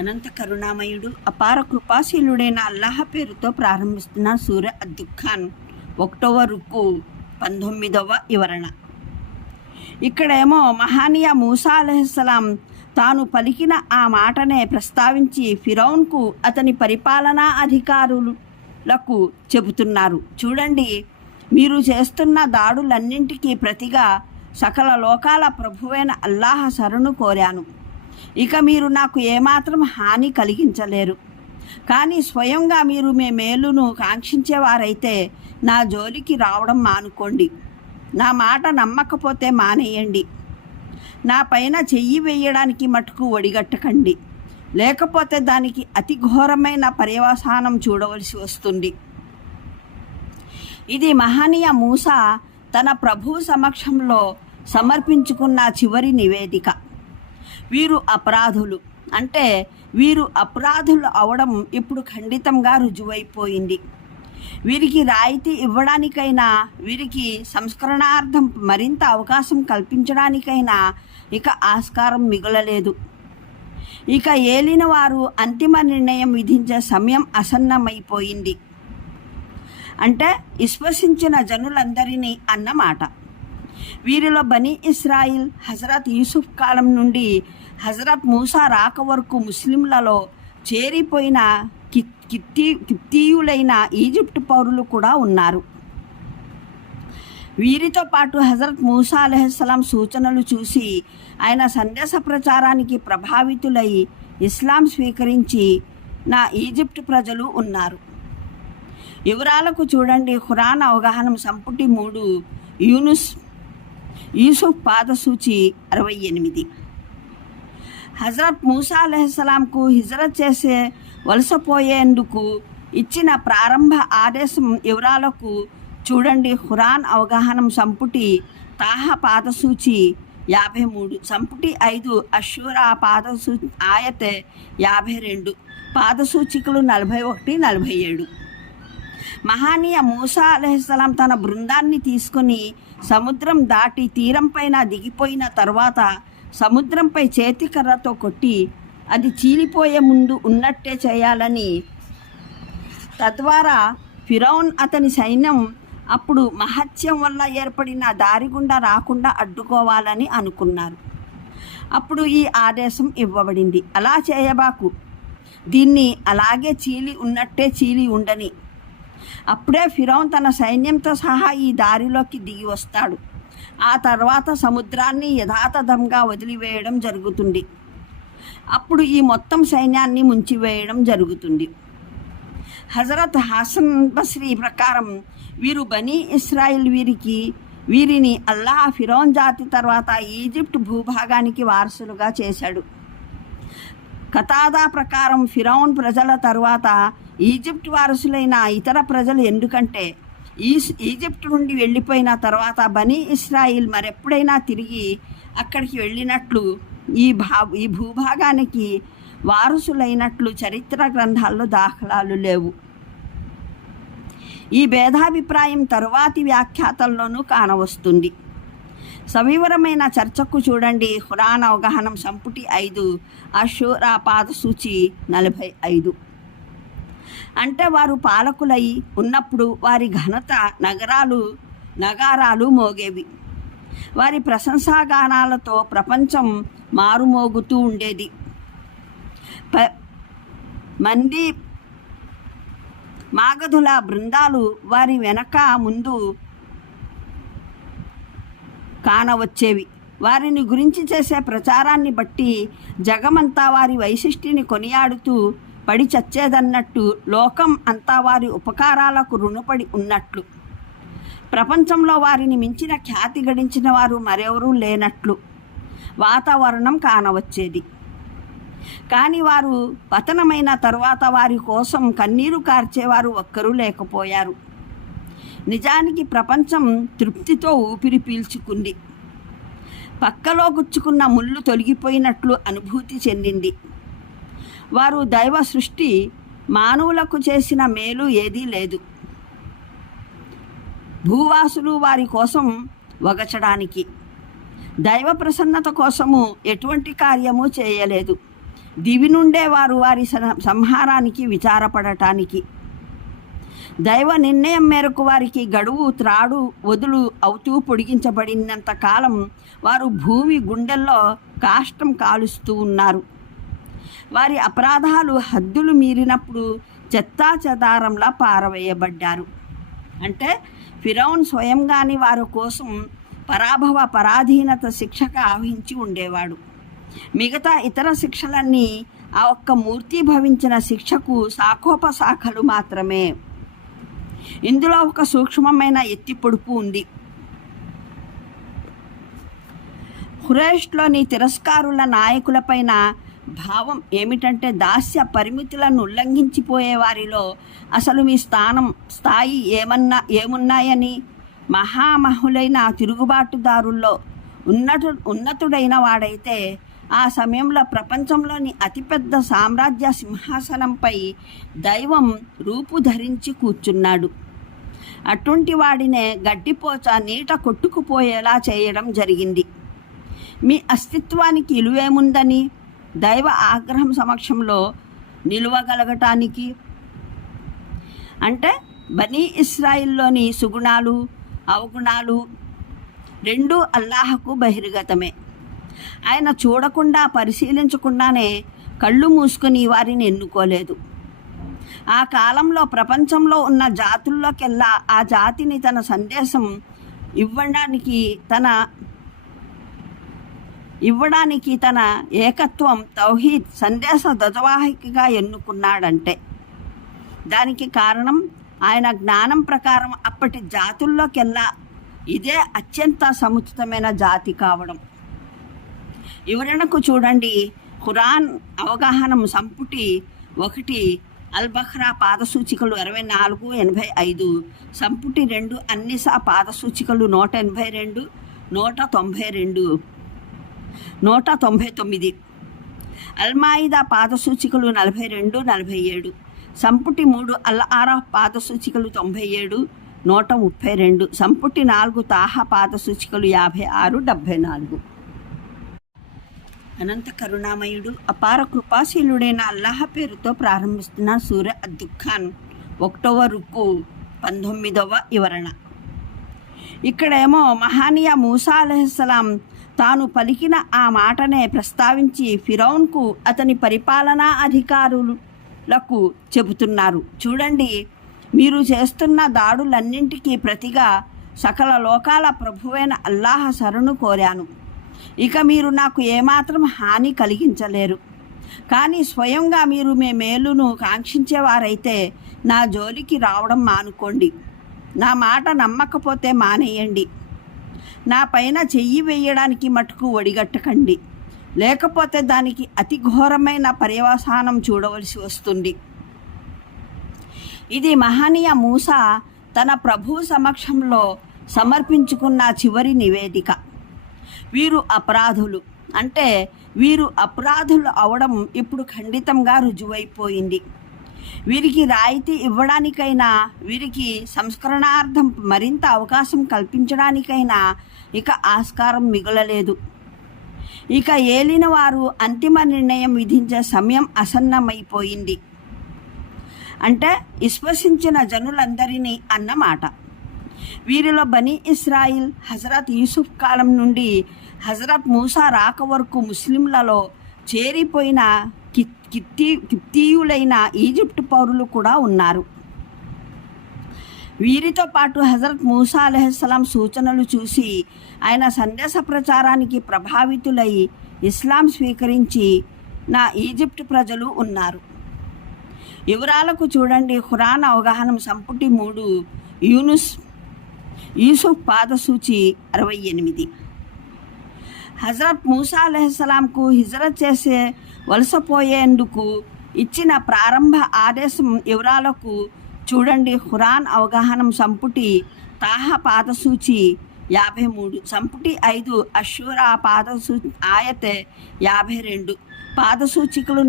అనంత కరుణామయుడు అపార కృపాశీలుడైన అల్లాహ పేరుతో ప్రారంభిస్తున్న సూర్య అద్దుఖాన్ ఒకటవ రుక్కు పంతొమ్మిదవ వివరణ. ఇక్కడేమో మహానీయ మూసా అలహిస్సలాం తాను పలికిన ఆ మాటనే ప్రస్తావించి ఫిరౌన్కు అతని పరిపాలనా అధికారులకు చెబుతున్నారు. చూడండి మీరు చేస్తున్న దాడులన్నింటికీ ప్రతిగా సకల లోకాల ప్రభువైన అల్లాహ శరణు కోరాను. ఇక మీరు నాకు ఏమాత్రం హాని కలిగించలేరు. కానీ స్వయంగా మీరు మీ మేలును కాంక్షించేవారైతే నా జోలికి రావడం మానుకోండి. నా మాట నమ్మకపోతే మానేయండి. నా పైన చెయ్యి వేయడానికి మటుకు ఒడిగట్టకండి. లేకపోతే దానికి అతి ఘోరమైన పర్యవసానం చూడవలసి వస్తుంది. ఇది మహనీయ మూస తన ప్రభు సమక్షంలో సమర్పించుకున్న చివరి నివేదిక. వీరు అపరాధులు. అంటే వీరు అపరాధులు అవడం ఇప్పుడు ఖండితంగా రుజువైపోయింది. వీరికి రాయితీ ఇవ్వడానికైనా వీరికి సంస్కరణార్థం మరింత అవకాశం కల్పించడానికైనా ఇక ఆస్కారం మిగలలేదు. ఇక ఏలిన వారు అంతిమ నిర్ణయం విధించే సమయం అసన్నమైపోయింది. అంటే విశ్వసించిన జనులందరినీ అన్నమాట. వీరిలో బనీ ఇస్రాయిల్ హజరత్ యూసుఫ్ కాలం నుండి హజరత్ మూసా రాక వరకు ముస్లింలలో చేరిపోయిన కిత్తి కిత్తీయులైన ఈజిప్ట్ పౌరులు కూడా ఉన్నారు. వీరితో పాటు హజరత్ మూసా అలహస్లాం సూచనలు చూసి ఆయన సందేశ ప్రచారానికి ప్రభావితులై ఇస్లాం స్వీకరించి నా ఈజిప్ట్ ప్రజలు ఉన్నారు. వివరాలకు చూడండి ఖురాన్ అవగాహన సంపుటి మూడు యూనుస్ యూసుఫ్ పాదసూచి అరవై ఎనిమిది. హజరత్ మూసా అలహస్లాంకు హిజరత్ చేసే వలసపోయేందుకు ఇచ్చిన ప్రారంభ ఆదేశం వివరాలకు చూడండి హురాన్ అవగాహనం సంపుటి తాహ పాదసూచి యాభై మూడు. సంపుటి ఐదు అశ్వరా పాదసూ ఆయతే యాభై రెండు. పాదసూచికలు నలభై ఒకటి నలభై ఏడు. మహానీయ మూసా అలెహస్లాం తన బృందాన్ని తీసుకుని సముద్రం దాటి తీరంపైన దిగిపోయిన తర్వాత సముద్రంపై చేతికర్రతో కొట్టి అది చీలిపోయే ముందు ఉన్నట్టే చేయాలని. తద్వారా ఫిరౌన్ అతని సైన్యం అప్పుడు మహత్యం వల్ల ఏర్పడిన దారి గుండా రాకుండా అడ్డుకోవాలని అనుకున్నారు. అప్పుడు ఈ ఆదేశం ఇవ్వబడింది. అలా చేయబాకు. దీన్ని అలాగే చీలి ఉన్నట్టే చీలి ఉండని. అప్పుడే ఫిరౌన్ తన సైన్యంతో సహా ఈ దారిలోకి దిగి వస్తాడు. ఆ తర్వాత సముద్రాన్ని యథాతథంగా వదిలివేయడం జరుగుతుంది. అప్పుడు ఈ మొత్తం సైన్యాన్ని ముంచివేయడం జరుగుతుంది. హజరత్ హసన్ బస్రీ ప్రకారం వీరు బనీ ఇస్రాయిల్ వీరికి వీరిని అల్లాహ్ ఫిరోన్ జాతి తర్వాత ఈజిప్ట్ భూభాగానికి వారసులుగా చేశాడు. కతాదా ప్రకారం ఫిరౌన్ ప్రజల తర్వాత ఈజిప్ట్ వారసులైన ఇతర ప్రజలు ఎందుకంటే ఈ ఈజిప్ట్ నుండి వెళ్ళిపోయిన తర్వాత బనీ ఇస్రాయిల్ మరెప్పుడైనా తిరిగి అక్కడికి వెళ్ళినట్లు ఈ భా ఈ భూభాగానికి వారసులైనట్లు చరిత్ర గ్రంథాల్లో దాఖలాలు లేవు. ఈ భేదాభిప్రాయం తరువాతి వ్యాఖ్యాతల్లోనూ కానవస్తుంది. సవివరమైన చర్చకు చూడండి. హురాన్ అవగాహనం సంపుటి ఐదు అషూరా పాదసూచి నలభై ఐదు. అంటే వారు పాలకులై ఉన్నప్పుడు వారి ఘనత నగరాలు నగారాలు మోగేవి. వారి ప్రశంసాగానాలతో ప్రపంచం మారుమోగుతూ ఉండేది. ప మంది మాగధుల బృందాలు వారి వెనక ముందు కానవచ్చేవి. వారిని గురించి చేసే ప్రచారాన్ని బట్టి జగమంతా వారి వైశిష్టిని కొనియాడుతూ పడి చచ్చేదన్నట్టు లోకం అంతా వారి ఉపకారాలకు రుణపడి ఉన్నట్లు. ప్రపంచంలో వారిని మించిన ఖ్యాతి గడించిన వారు మరెవరూ లేనట్లు వాతావరణం కానవచ్చేది. కానీ వారు పతనమైన తరువాత వారి కోసం కన్నీరు కార్చేవారు ఒక్కరూ లేకపోయారు. నిజానికి ప్రపంచం తృప్తితో ఊపిరి పీల్చుకుంది. పక్కలో గుచ్చుకున్న ముళ్ళు తొలగిపోయినట్లు అనుభూతి చెందింది. వారు దైవ సృష్టి మానవులకు చేసిన మేలు ఏదీ లేదు. భూవాసులు వారి కోసం వగచడానికి దైవ ప్రసన్నత కోసము ఎటువంటి కార్యము చేయలేదు. దివి నుండే వారు వారి సంహారానికి విచారపడటానికి దైవ నిర్ణయం మేరకు వారికి గడువు త్రాడు వదులు అవుతూ పొడిగించబడినంత కాలం వారు భూమి గుండెల్లో కాష్టం కాలుస్తూ ఉన్నారు. వారి అపరాధాలు హద్దులు మీరినప్పుడు చెత్తా చెదారంలా పారవేయబడ్డారు. అంటే ఫిరౌన్ స్వయంగాని వారి కోసం పరాభవ పరాధీనత శిక్షగా ఆవహించి ఉండేవాడు. మిగతా ఇతర శిక్షలన్నీ ఆ ఒక్క మూర్తి భవించిన శిక్షకు శాఖోపశాఖలు మాత్రమే. ఇందులో ఒక సూక్ష్మమైన ఎత్తి పొడుపు ఉంది. హురేష్లోని తిరస్కారుల నాయకులపైన భావం ఏమిటంటే దాస్య పరిమితులను ఉల్లంఘించిపోయే వారిలో అసలు మీ స్థానం స్థాయి ఏమన్నా ఏమున్నాయని? మహామహులైన తిరుగుబాటుదారుల్లో ఉన్నటు ఉన్నతుడైన వాడైతే ఆ సమయంలో ప్రపంచంలోని అతిపెద్ద సామ్రాజ్య సింహాసనంపై దైవం రూపు ధరించి కూర్చున్నాడు. అటువంటి వాడినే గడ్డిపోచ నీట కొట్టుకుపోయేలా చేయడం జరిగింది. మీ అస్తిత్వానికి ఇలువేముందని? దైవ ఆగ్రహం సమక్షంలో నిలువగలగటానికి. అంటే బనీ ఇస్రాయిల్లోని సుగుణాలు అవగుణాలు రెండు అల్లాహకు బహిర్గతమే. ఆయన చూడకుండా పరిశీలించకుండానే కళ్ళు మూసుకుని వారిని ఎన్నుకోలేదు. ఆ కాలంలో ప్రపంచంలో ఉన్న జాతుల్లోకెల్లా ఆ జాతిని తన సందేశం ఇవ్వడానికి తన ఇవ్వడానికి తన ఏకత్వం తౌహీద్ సందేశ ధ్వజవాహికగా ఎన్నుకున్నాడంటే. దానికి కారణం ఆయన జ్ఞానం ప్రకారం అప్పటి జాతుల్లోకెల్లా ఇదే అత్యంత సముచితమైన జాతి కావడం. వివరణకు చూడండి. ఖురాన్ అవగాహన సంపుటి ఒకటి అల్బహ్రా పాదసూచికలు అరవై నాలుగు ఎనభై ఐదు సంపుటి రెండు అన్నిసా పాదసూచికలు నూట ఎనభై రెండు నూట తొంభై రెండు. నూట తొంభై తొమ్మిది. అల్మాయిదా పాదసూచికలు నలభై రెండు నలభై ఏడు. సంపుటి మూడు అల్ ఆరా పాదసూచికలు తొంభై ఏడు నూట ముప్పై రెండు. సంపుటి నాలుగు తాహా పాదసూచికలు యాభై ఆరు డెబ్భై నాలుగు. అనంత కరుణామయుడు అపార కృపాశీలుడైన అల్లాహ పేరుతో ప్రారంభిస్తున్న సూర్య అద్దుఖాన్ ఒకటవ రుక్కు పంతొమ్మిదవ వివరణ. ఇక్కడేమో మహానీయ మూసా అలహిస్సలాం తాను పలికిన ఆ మాటనే ప్రస్తావించి ఫిరౌన్కు అతని పరిపాలనా అధికారులకు చెబుతున్నారు. చూడండి మీరు చేస్తున్న దాడులన్నింటికీ ప్రతిగా సకల లోకాల ప్రభువైన అల్లాహ శరణు కోరాను. ఇక మీరు నాకు ఏమాత్రం హాని కలిగించలేరు. కానీ స్వయంగా మీరు మీ మేలును కాంక్షించేవారైతే నా జోలికి రావడం మానుకోండి. నా మాట నమ్మకపోతే మానేయండి. నా పైన చెయ్యి వేయడానికి మటుకు ఒడిగట్టకండి. లేకపోతే దానికి అతి ఘోరమైన పర్యవసానం చూడవలసి వస్తుంది. ఇది మహనీయ మూస తన ప్రభు సమక్షంలో సమర్పించుకున్న చివరి నివేదిక. వీరు అపరాధులు. అంటే వీరు అపరాధులు అవడం ఇప్పుడు ఖండితంగా రుజువైపోయింది. వీరికి రాయితీ ఇవ్వడానికైనా వీరికి సంస్కరణార్థం మరింత అవకాశం కల్పించడానికైనా ఇక ఆస్కారం మిగలలేదు. ఇక ఏలిన వారు అంతిమ నిర్ణయం విధించే సమయం అసన్నమైపోయింది. అంటే విశ్వసించిన జనులందరినీ అన్నమాట. వీరిలో బనీ ఇస్రాయిల్ హజరత్ యూసుఫ్ కాలం నుండి హజరత్ మూసా రాక వరకు ముస్లింలలో చేరిపోయిన కిత్తి కిత్తీయులైన ఈజిప్ట్ పౌరులు కూడా ఉన్నారు. వీరితో పాటు హజరత్ మూసా అలెహస్సలాం సూచనలు చూసి ఆయన సందేశ ప్రచారానికి ప్రభావితులై ఇస్లాం స్వీకరించి నా ఈజిప్ట్ ప్రజలు ఉన్నారు. వివరాలకు చూడండి. ఖురాన్ అవగాహన సంపుటి మూడు యూనుస్ యూసుఫ్ పాదసూచి అరవై ఎనిమిది. హజరత్ మూసా అలెహస్సలాంకు హిజరత్ చేసే వలసపోయేందుకు ఇచ్చిన ప్రారంభ ఆదేశం వివరాలకు చూడండి ఖురాన్ అవగాహన సంపుటి తాహ పాదసూచి యాభై మూడు సంపుటి ఐదు అశ్వరా పాదసూ ఆయతే యాభై రెండు. పాదసూచికలు